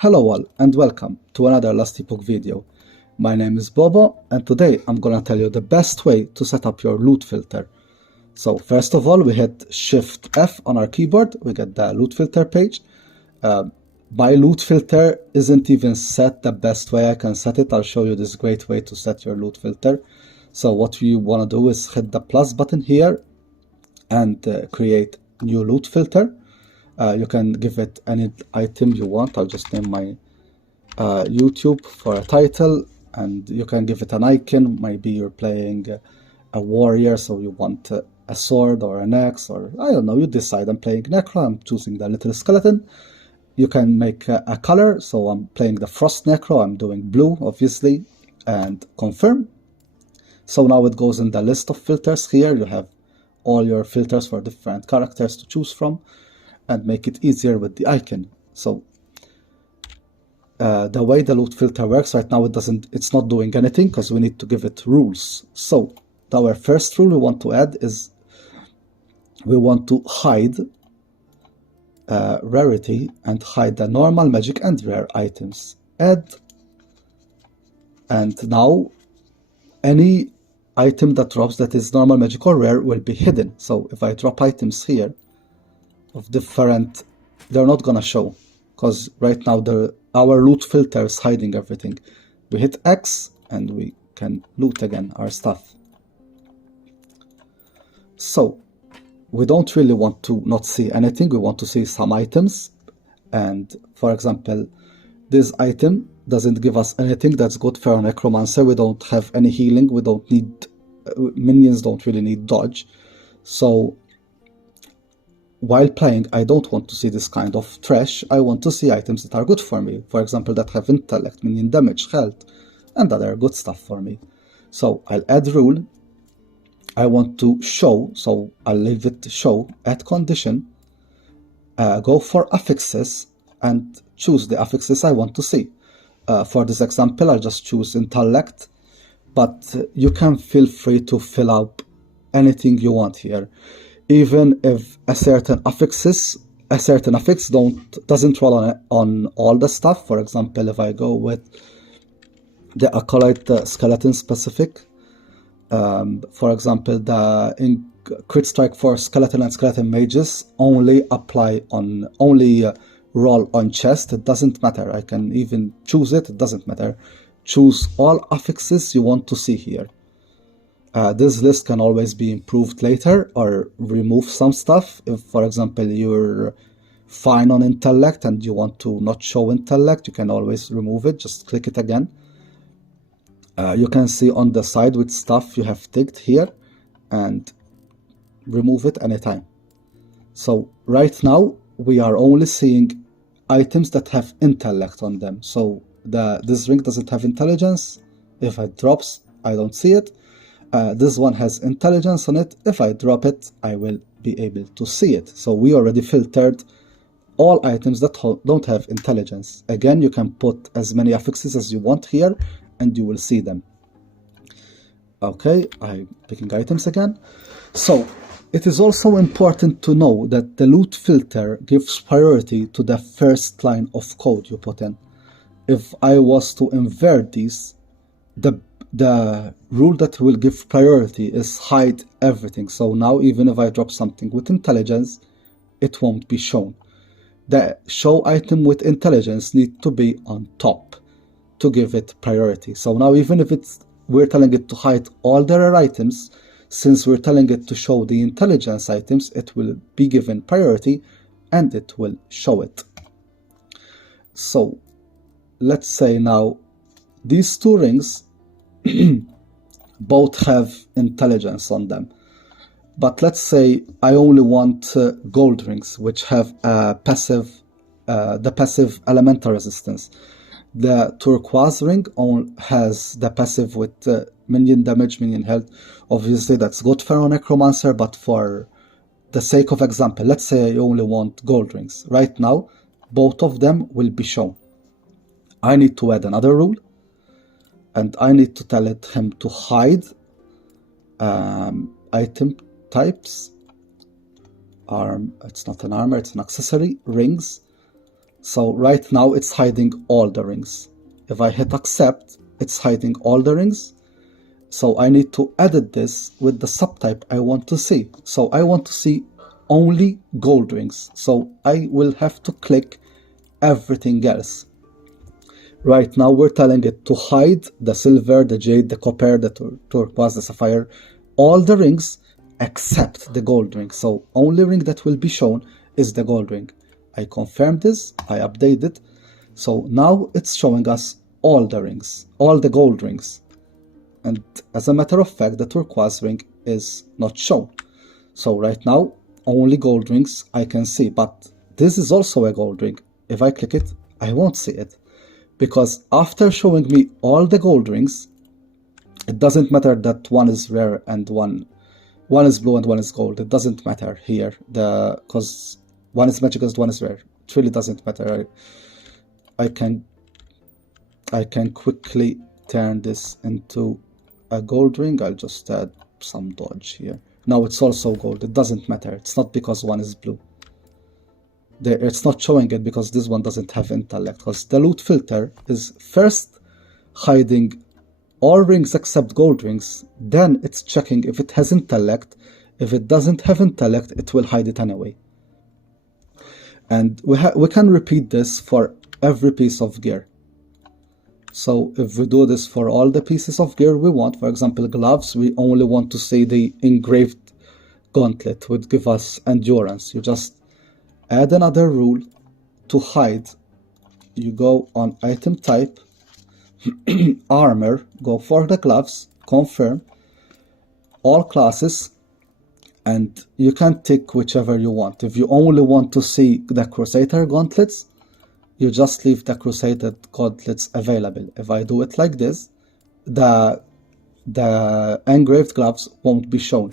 Hello all and welcome to another Last Epoch video. My name is Bobo and today I'm gonna tell you the best way to set up your loot filter. So first of all we hit Shift F on our keyboard, we get the loot filter page. My loot filter isn't even set the best way I can set it. I'll show you this great way to set your loot filter. So what you want to do is hit the plus button here and create new loot filter. You can give it any item you want. I'll just name my YouTube for a title, and you can give it an icon. Maybe you're playing a warrior, so you want a sword or an axe, or I don't know, you decide. I'm playing Necro, I'm choosing the little skeleton. You can make a color, so I'm playing the Frost Necro, I'm doing blue, obviously, and confirm. So now it goes in the list of filters here. You have all your filters for different characters to choose from, and make it easier with the icon. So the way the loot filter works right now, it's not doing anything because we need to give it rules. So our first rule we want to add is we want to hide rarity and hide the normal, magic and rare items. Add, and now any item that drops that is normal, magic or rare will be hidden. So if I drop items here of different, they're not gonna show because right now our loot filter is hiding everything. We hit X and we can loot again our stuff. So we don't really want to not see anything. We want to see some items, and for example this item doesn't give us anything that's good for a necromancer. We don't have any healing, we don't need minions, don't really need dodge. So while playing, I don't want to see this kind of trash. I want to see items that are good for me. For example, that have intellect, minion damage, health, and other good stuff for me. So I'll add rule. I want to show, so I'll leave it to show. Add condition. Go for affixes and choose the affixes I want to see. For this example, I'll just choose intellect, but you can feel free to fill up anything you want here. Even if a certain affix doesn't roll on all the stuff. For example, if I go with the acolyte skeleton specific, for example, the crit strike for skeleton and skeleton mages only roll on chest. It doesn't matter. I can even choose it. It doesn't matter. Choose all affixes you want to see here. This list can always be improved later or remove some stuff. If, for example, you're fine on intellect and you want to not show intellect, you can always remove it. Just click it again. You can see on the side which stuff you have ticked here and remove it anytime. So right now we are only seeing items that have intellect on them. So this ring doesn't have intelligence. If it drops, I don't see it. This one has intelligence on it. If I drop it, I will be able to see it. So we already filtered all items that don't have intelligence. Again, you can put as many affixes as you want here and you will see them. Okay, I'm picking items again. So it is also important to know that the loot filter gives priority to the first line of code you put in. If I was to invert these, the rule that will give priority is hide everything. So now even if I drop something with intelligence, it won't be shown. The show item with intelligence needs to be on top to give it priority. So now even if we're telling it to hide all the rare items, since we're telling it to show the intelligence items, it will be given priority and it will show it. So let's say now these two rings both have intelligence on them, but let's say I only want gold rings which have the passive elemental resistance. The turquoise ring has the passive with minion damage, minion health. Obviously that's good for a necromancer, but for the sake of example, let's say I only want gold rings. Right now both of them will be shown. I need to add another rule, and I need to tell him to hide item types. It's not an armor, it's an accessory, rings, So right now it's hiding all the rings. If I hit accept, it's hiding all the rings. So I need to edit this with the subtype I want to see. So I want to see only gold rings. So I will have to click everything else. Right now we're telling it to hide the silver, the jade, the copper, the turquoise, the sapphire, all the rings except the gold ring. So only ring that will be shown is the gold ring. I confirm this, I update it. So now it's showing us all the rings, all the gold rings. And as a matter of fact, the turquoise ring is not shown. So right now, only gold rings I can see, but this is also a gold ring. If I click it, I won't see it. Because after showing me all the gold rings, it doesn't matter that one is rare and one is blue and one is gold. It doesn't matter here, because one is magic and one is rare. It really doesn't matter. I can quickly turn this into a gold ring. I'll just add some dodge here. Now it's also gold. It doesn't matter. It's not because one is blue. It's not showing it because this one doesn't have intellect, because the loot filter is first hiding all rings except gold rings, then it's checking if it has intellect. If it doesn't have intellect, it will hide it anyway. And we can repeat this for every piece of gear. So if we do this for all the pieces of gear we want, for example gloves, we only want to see the engraved gauntlet would give us endurance. You just add another rule to hide. You go on item type, armor, go for the gloves, confirm, all classes, and you can tick whichever you want. If you only want to see the Crusader gauntlets, you just leave the Crusader gauntlets available. If I do it like this, the engraved gloves won't be shown.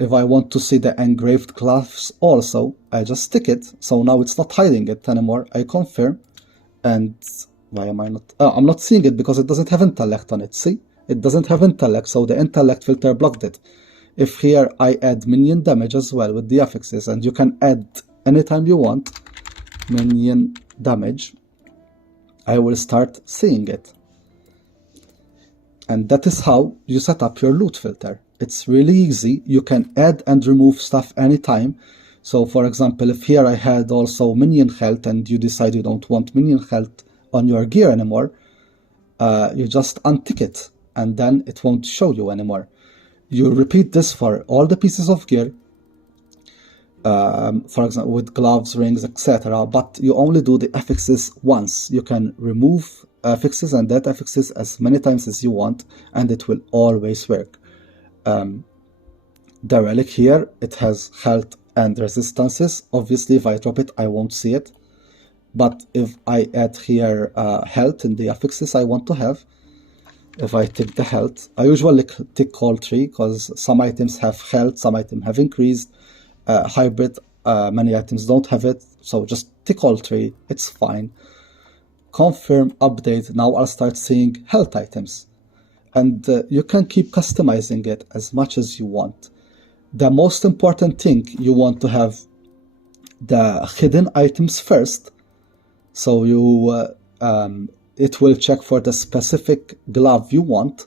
If I want to see the engraved gloves also, I just tick it. So now it's not hiding it anymore. I confirm, and why am I not? I'm not seeing it because it doesn't have intellect on it. See, it doesn't have intellect, so the intellect filter blocked it. If here I add minion damage as well with the affixes, and you can add anytime you want minion damage, I will start seeing it. And that is how you set up your loot filter. It's really easy. You can add and remove stuff anytime. So for example, if here I had also minion health and you decide you don't want minion health on your gear anymore, you just untick it and then it won't show you anymore. You repeat this for all the pieces of gear, for example with gloves, rings, etc. But you only do the affixes once. You can remove affixes and add affixes as many times as you want, and it will always work. The relic here, it has health and resistances. Obviously if I drop it I won't see it, but if I add here health in the affixes I want to have, if I tick the health, I usually tick all three because some items have health, some items have increased, hybrid, many items don't have it, so just tick all three, it's fine. Confirm, update. Now I'll start seeing health items, and you can keep customizing it as much as you want. The most important thing, you want to have the hidden items first, so you it will check for the specific glove you want.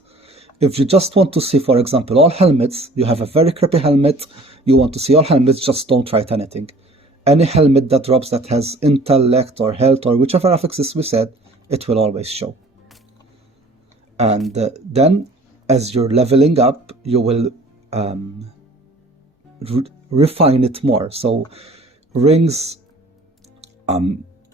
If you just want to see, for example, all helmets, you have a very crappy helmet, you want to see all helmets, just don't write anything. Any helmet that drops that has intellect or health or whichever affixes we said, it will always show. And then as you're leveling up, you will refine it more. So rings,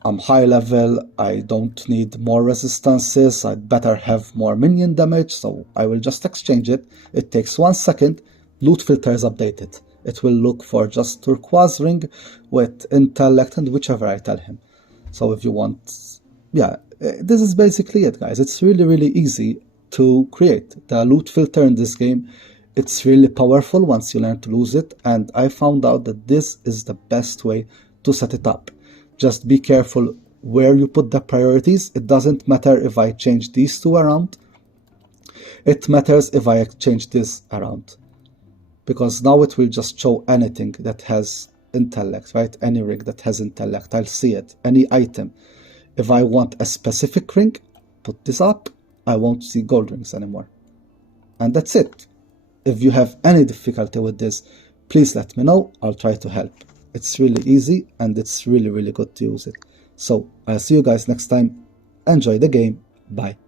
I'm high level, I don't need more resistances, I'd better have more minion damage, so I will just exchange it. It takes 1 second, loot filter is updated. It will look for just turquoise ring with intellect and whichever I tell him. So if you want, yeah, this is basically it, guys. It's really easy to create the loot filter in this game. It's really powerful once you learn to use it, and I found out that this is the best way to set it up. Just be careful where you put the priorities. It doesn't matter if I change these two around. It matters if I change this around, because now it will just show anything that has intellect, right? Any ring that has intellect, I'll see it. Any item. If I want a specific ring, put this up, I won't see gold rings anymore. And that's it. If you have any difficulty with this, please let me know. I'll try to help. It's really easy and it's really, really good to use it. So I'll see you guys next time. Enjoy the game. Bye.